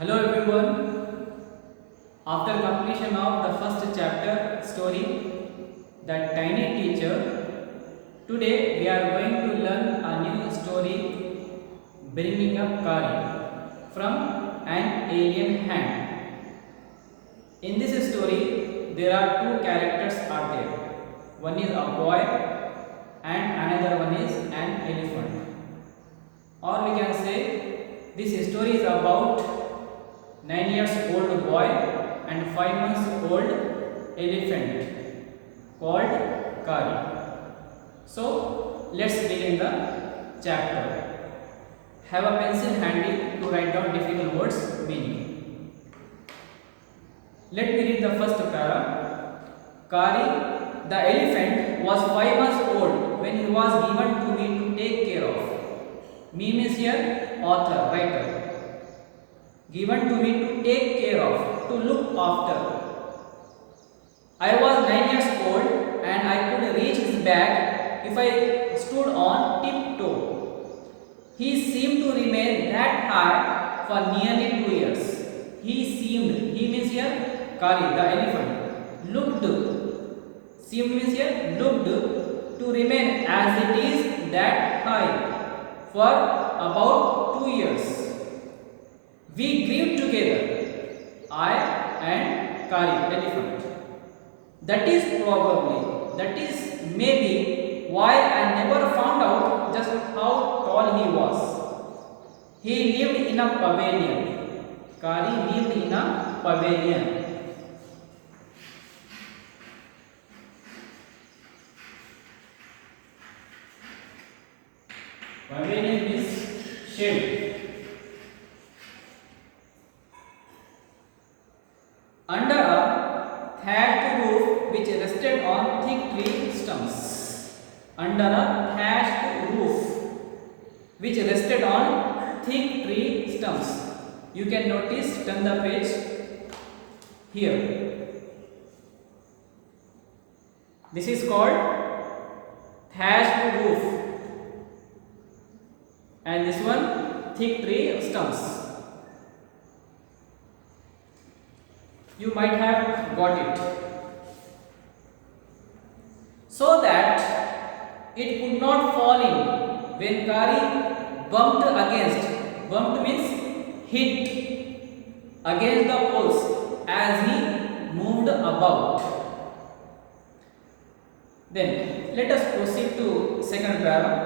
Hello everyone. After completion of the first chapter story, The Tiny Teacher, today we are going to learn a new story, Bringing Up Kari from an Alien Hand. In this story, there are two characters are there. One is a boy and another one is an elephant. Or we can say this story is about 9 years old boy and 5 months old elephant called Kari. So let's begin the chapter. Have a pencil handy to write down difficult words meaning. Let me read the first para. Kari, the elephant, was 5 months old when he was given to me to take care of. Me means here author, writer. Given to me to take care of, to look after. I was 9 years old and I could reach his back if I stood on tiptoe. He seemed to remain that high for nearly 2 years. He means here Kari, the elephant, seemed means here looked to remain as it is that high for about 2 years. We grew together, I and Kari, elephant. That is maybe why I never found out just how tall he was. He lived in a pavilion. Kari lived in a pavilion. Pavilion is shade. Under a thatched roof which rested on thick tree stumps. Under a thatched roof which rested on thick tree stumps. You can notice, turn the page here. This is called thatched roof. And this one, thick tree stumps. You might have got it. So that it could not fall in when Kari bumped means hit against the poles as he moved about. Then let us proceed to second paragraph.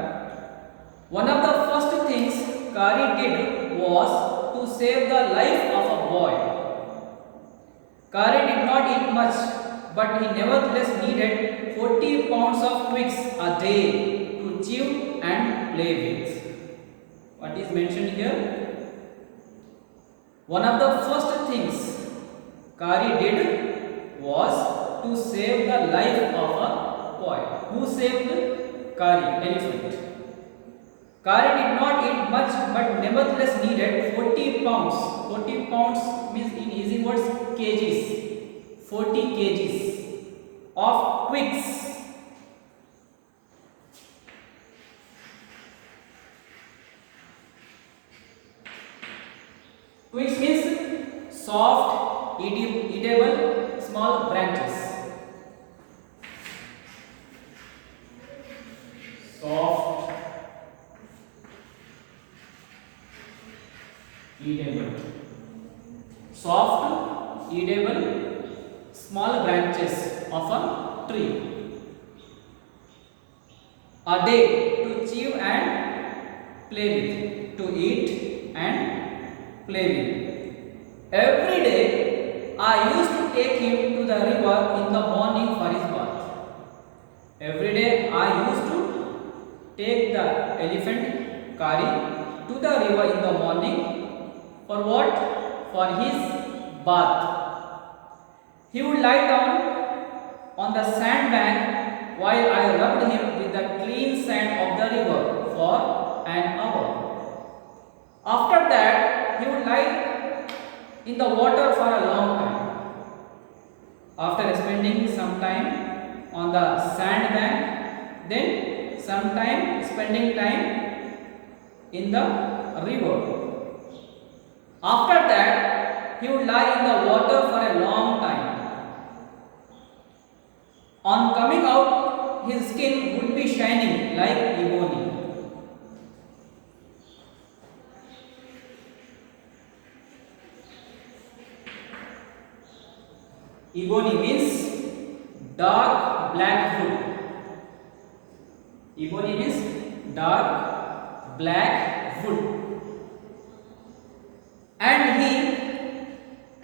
One of the first things Kari did was to save the life of a boy. Kari did not eat much, but he nevertheless needed 40 pounds of twigs a day to chew and play with. What is mentioned here? One of the first things Kari did was to save the life of a boy. Who saved? Kari, elephant. Kari did not eat much, but nevertheless needed 40 pounds. 40 pounds means in easy words kgs. 40 kgs of twigs. Twigs means soft, eatable, small branches. Soft, eatable, small branches of a tree. A day to chew and play with, to eat and play with. Every day I used to take him to the river in the morning for his bath. Every day I used to take the elephant Kari to the river in the morning for what? For his bath. He would lie down on the sandbank while I rubbed him with the clean sand of the river for an hour. After that, he would lie in the water for a long time. After spending some time on the sandbank, then spending time in the river. After that, he would lie in the water for a long time. On coming out, his skin would be shining like ebony. Ebony means dark black wood. Ebony means dark black wood.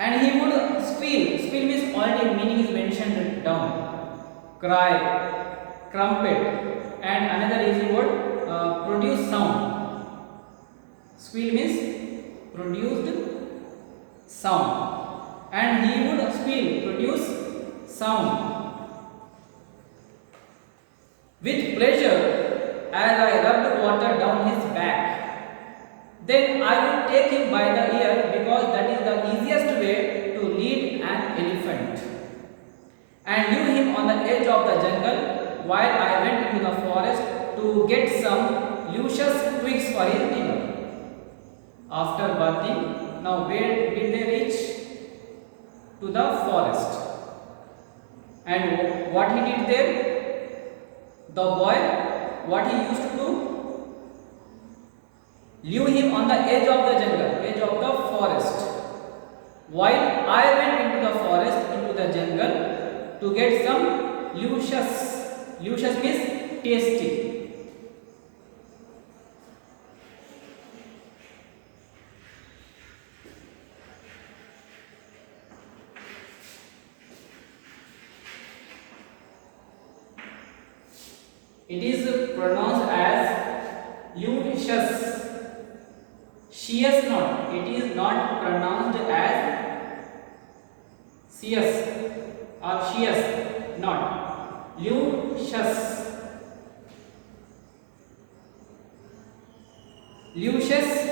And he would squeal. Squeal means already meaning is mentioned down. Cry, trumpet, and another easy word, produce sound. Squeal means produced sound, and he would squeal, produce sound. With pleasure, as I rubbed water down his back, then I would take him by the ear, because that is the easiest way to lead an elephant, and leave him on the edge of the jungle while I went into the forest to get some luscious twigs for his dinner. After bathing, now where did they reach? To the forest. And what he did there? The boy, what he used to do? Leave him on the edge of the jungle, edge of the forest, while I went into the forest, into the jungle, to get some luscious. Luscious means tasty. It is pronounced as luscious. Sheous not. It is not pronounced as sheous or sheous. Not. Luscious. Luscious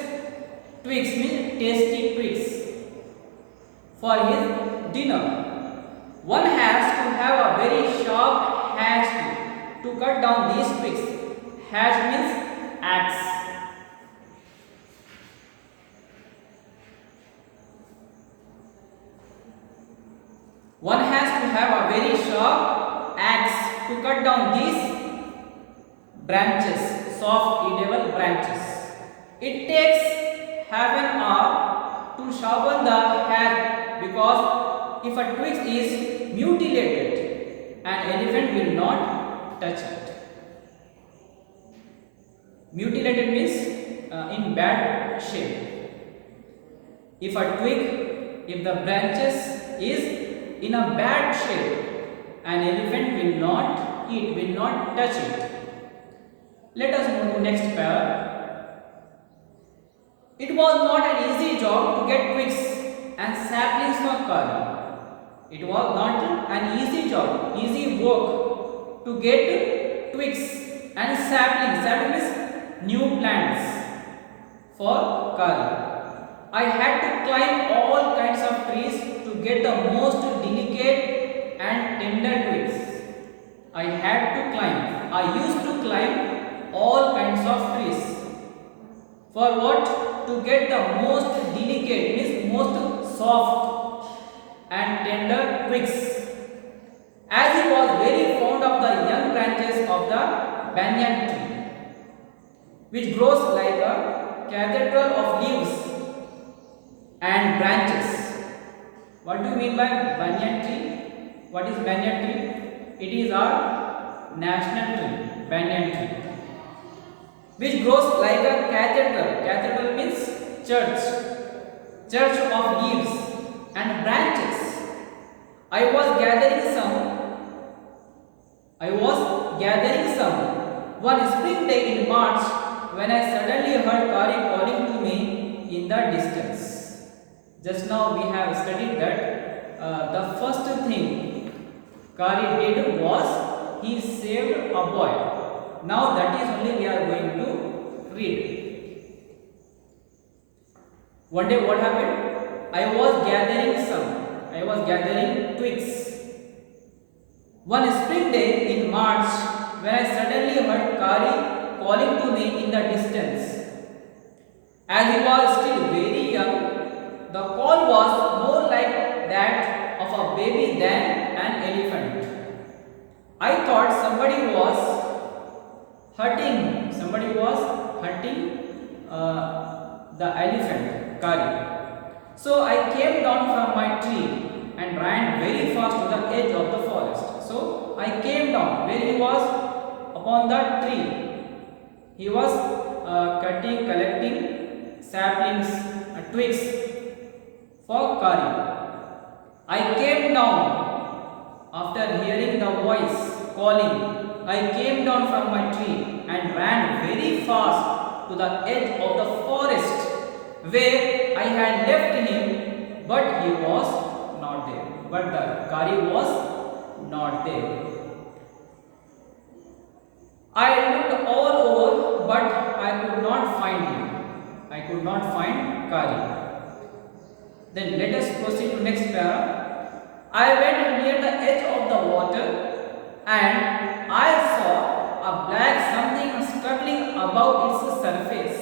twigs means tasty twigs for his dinner. One has to have a very sharp hatchet to cut down these twigs. Hatch means axe. One has to have a very sharp axe to cut down these branches, soft edible branches. It takes half an hour to sharpen the hatch, because if a twig is mutilated, an elephant will not touch it. Mutilated means in bad shape. If a twig, if the branches is in a bad shape, an elephant will not eat, will not touch it. Let us move to next para. It was not an easy job to get twigs and saplings for curry. It was not an easy job, easy work to get twigs and saplings. Sapling means new plants for curry. I had to climb all kinds of trees to get the most delicate and tender twigs. I had to climb. I used to climb all kinds of trees. For what? To get the most delicate, means most soft and tender twigs. As he was very fond of the young branches of the banyan tree, which grows like a cathedral of leaves and branches. What do you mean by banyan tree? What is banyan tree? It is our national tree, banyan tree, which grows like a cathedral. Cathedral means church. Church of leaves and branches. I was gathering some one spring day in March, when I suddenly heard Kari calling to me in the distance. Just now we have studied that the first thing Kari did was he saved a boy. Now that is only we are going to read. One day what happened? I was gathering twigs. One spring day in March, when I suddenly heard Kari calling to me in the distance. As he was still very young, The call was more like that of a baby than an elephant. I thought somebody was hurting the elephant, Kari. So I came down from my tree and ran very fast to the edge of the forest. So I came down where he was upon the tree. He was collecting saplings, twigs for Kari. I came down after hearing the voice calling. I came down from my tree and ran very fast to the edge of the forest where I had left him, but he was not there. But the Kari was not there. I looked all over, but I could not find him. I could not find Kari. Then let us proceed to next para. I went near the edge of the water and I saw a black something struggling above its surface.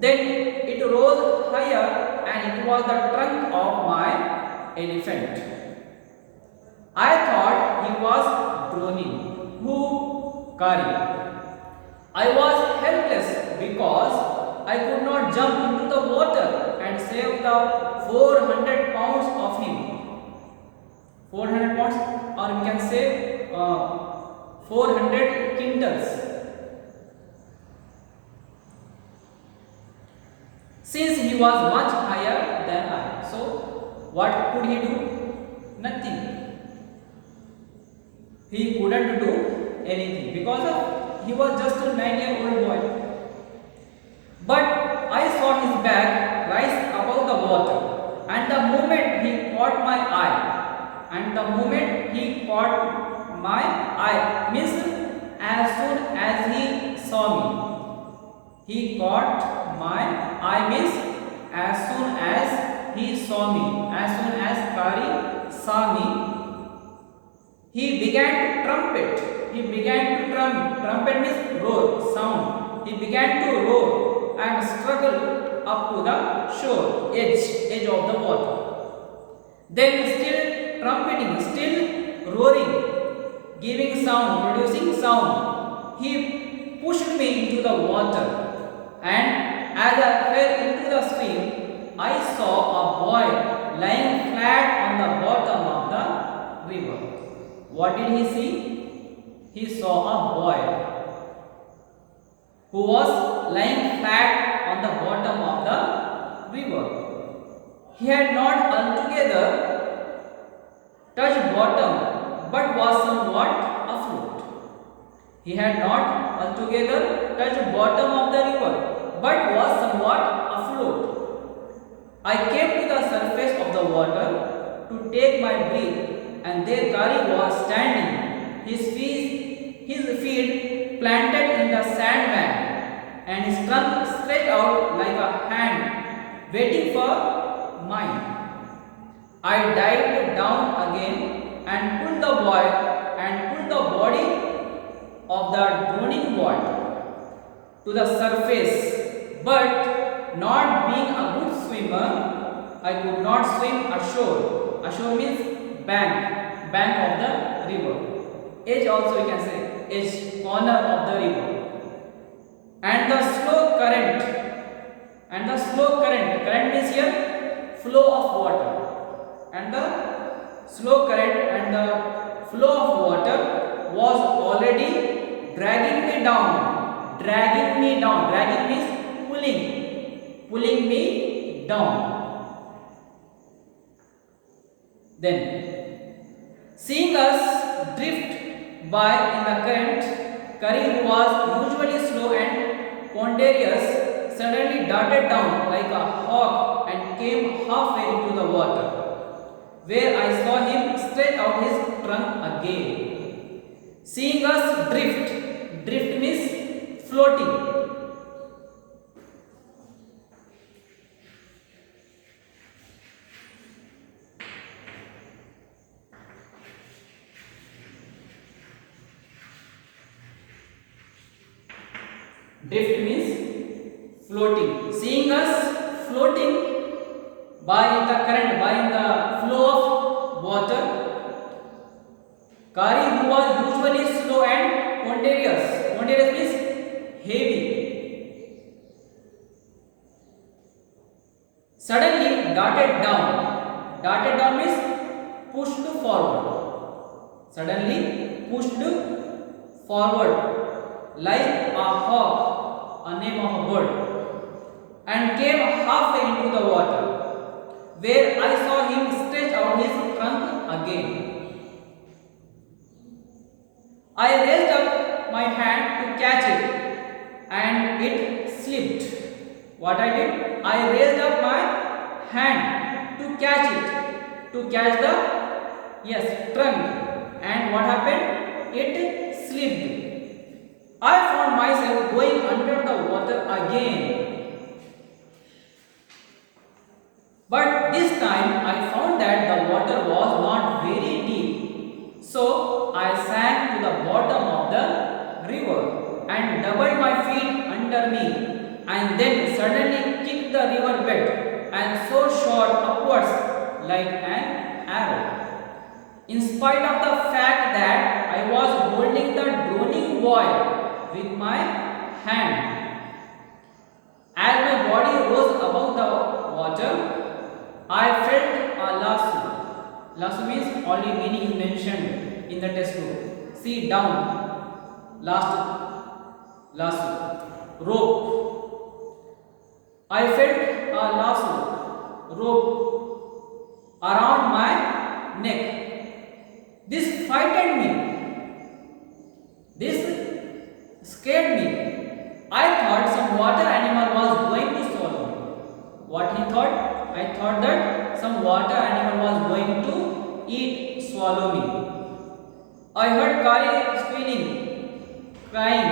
Then it rose higher and it was the trunk of my elephant. I thought he was droning. Who? Kari. I was helpless because I could not jump into the water and save the 400 pounds of him. 400 pounds, or we can say 400 quintals. Since he was much higher than I. So, what could he do? Nothing. He couldn't do anything because he was just a 9-year-old boy. But I saw his back rise above the water, and the moment he caught my eye, means as soon as he saw me, he caught my eye means as soon as he saw me, as soon as Kari saw me, he began to trumpet. Trumpet means roar, sound. He began to roar and struggle up to the shore, edge of the water. Then still trumpeting, still roaring, giving sound, producing sound, he pushed me into the water. And as I fell into the stream, I saw a boy lying flat on the bottom of the river. What did he see? He saw a boy who was lying flat on the bottom of the river. He had not altogether touched bottom, but was somewhat afloat. He had not altogether touched bottom of the river, but was somewhat afloat. I came to the surface of the water to take my breath, and there Kari was standing, his feet planted in the sandbank, and his trunk stretched out like a hand, waiting for mine. I dived down again and pulled the body of the drowning boy to the surface, but not being a good swimmer, I could not swim ashore. Ashore means bank of the river. Edge also we can say, edge, corner of the river. And the slow current, current means here flow of water. And the slow current and the flow of water was already dragging me down. Dragging means pulling me down. Then, seeing us drift by in the current, Kari, who was usually slow and ponderous, suddenly darted down like a hawk and came halfway into the water, where I saw him stretch out his trunk again. Seeing us drift means floating. Drift means floating. Seeing us floating by the current, by the flow of water. Kari, who was usually slow and ponderous means heavy, suddenly darted down. Darted down means pushed forward. Suddenly pushed forward like a hawk, a name of a bird, and came halfway into the water, where I saw him stretch out his trunk again. I raised up my hand to catch it, and it slipped. What I did? I raised up my hand to catch it, to catch the trunk, and what happened? It slipped. I found myself going under the water again. But this time I found that the water was not very deep. So I sank to the bottom of the river and doubled my feet under me, and then suddenly kicked the river bed and so shot upwards like an arrow. In spite of the fact that I was holding the droning boy with my hand. As my body rose above the water, I felt a lasso. Lasso means only meaning is mentioned in the textbook. See down. Lasso. Rope. I felt a lasso, rope around my neck. This frightened me. This scared me. I thought some water animal was going to swallow me. What he thought? I thought that some water animal was going to swallow me. I heard Kari squealing, crying,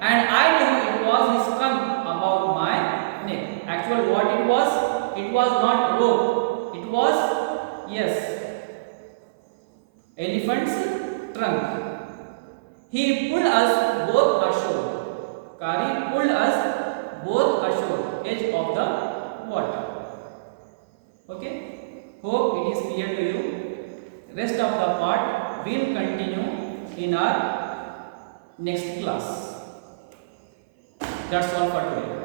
and I knew it was his skunk about my neck. Actually, what it was not rope. It was, elephant's trunk. He pulled us both ashore. Kari pulled us both ashore, edge of the water. Okay? Hope it is clear to you. Rest of the part will continue in our next class. That's all for today.